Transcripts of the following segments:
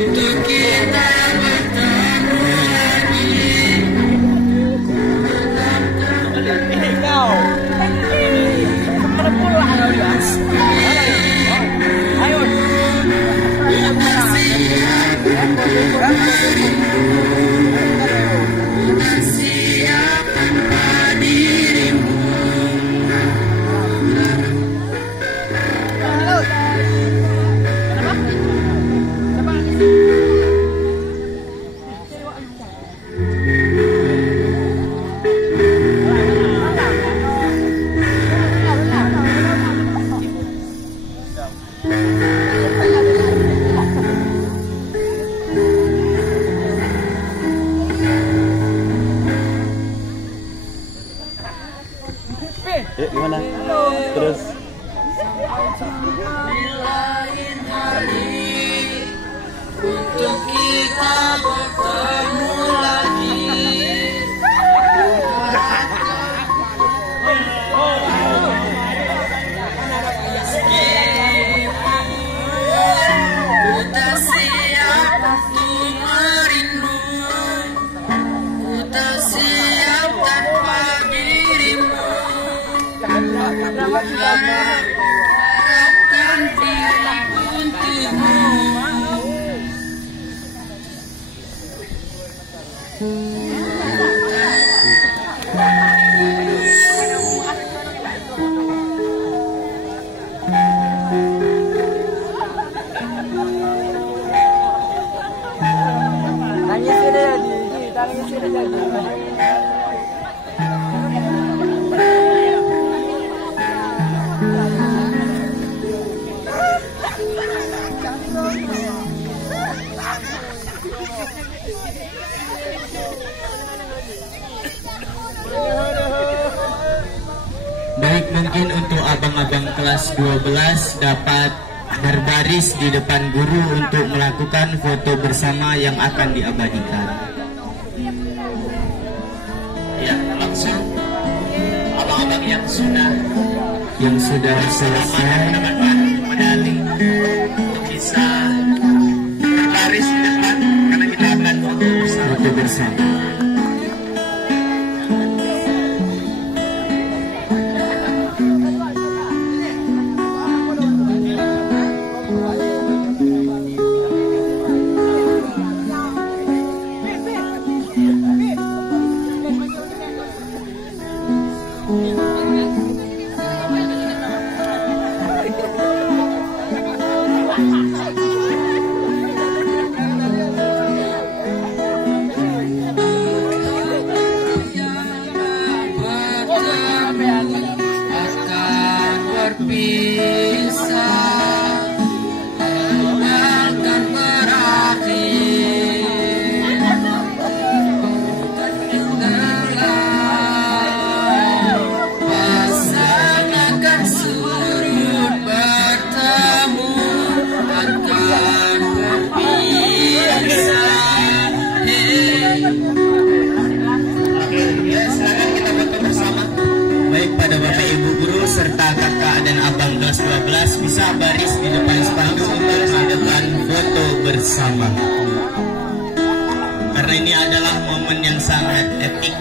untuk kita bertemu lagi. Gimana? Terus untuk kita bertemu lagi. Kita siap untuk merindu, kita siap tanpa dirimu. Harapkan diri untukmu. Tangis sini jadi, tangis sini jadi. Baik, mungkin untuk abang-abang kelas 12 dapat berbaris di depan guru untuk melakukan foto bersama yang akan diabadikan. ya langsung abang-abang yang sudah selesai mendapatkan medali untuk bisa berbaris di depan karena kita akan foto bersama. Serta kakak dan abang kelas 12 bisa baris di depan spanduk untuk mengadakan foto bersama. Karena ini adalah momen yang sangat epik.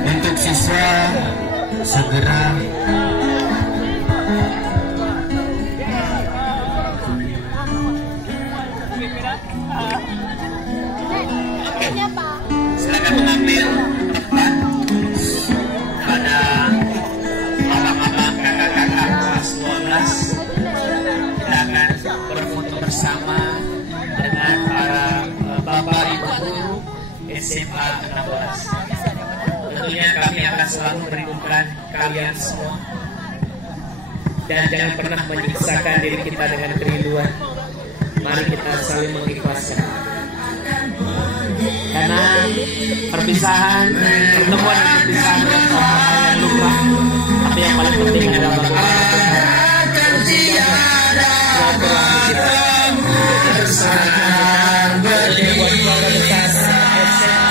Untuk siswa segera silakan mengambil tempat pada abang-abang kakak-kakak kelas 12. Kita akan berfoto bersama dengan para bapak ibu guru SMA 16. Tentunya kami akan selalu merindukan kalian semua dan jangan pernah menyiksakan diri kita dengan kerinduan. Mari kita saling mengikhlaskan. Karena perpisahan, pertemuan dan perpisahan adalah suatu hal yang lumrah. Tapi yang paling penting adalah bagaimana silaturahmi kita buat keluarga besar SMA.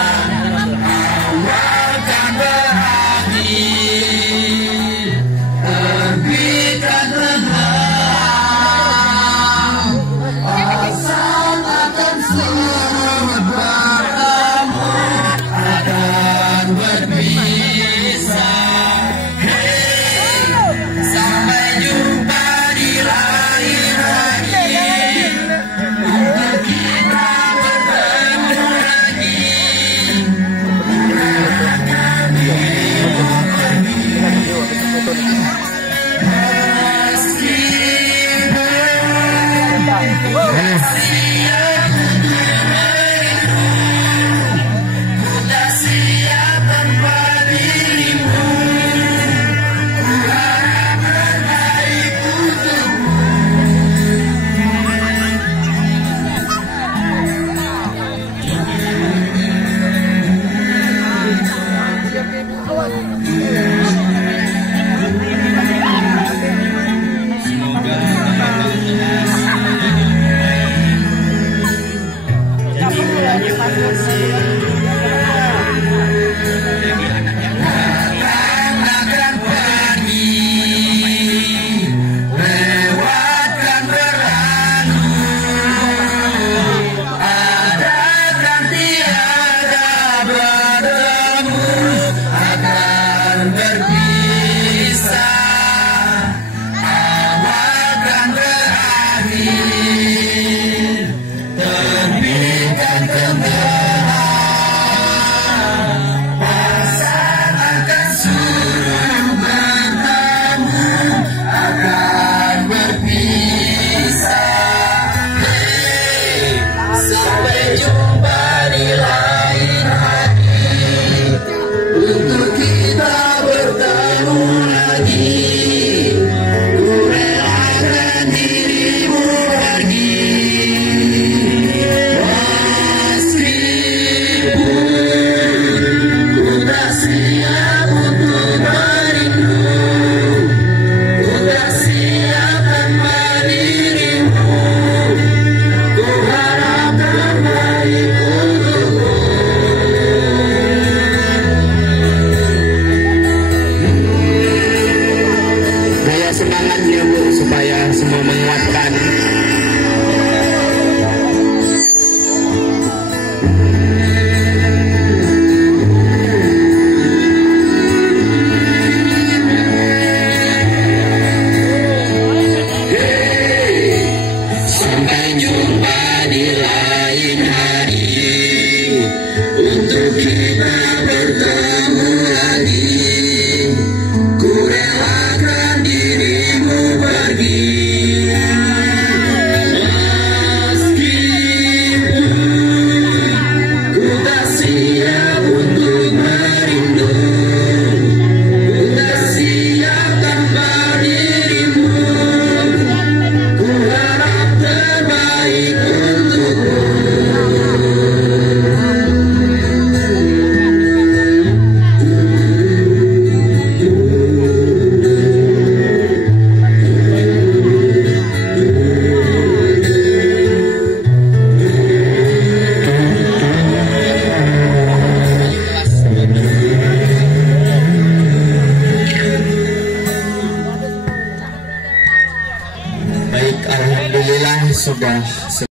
sudah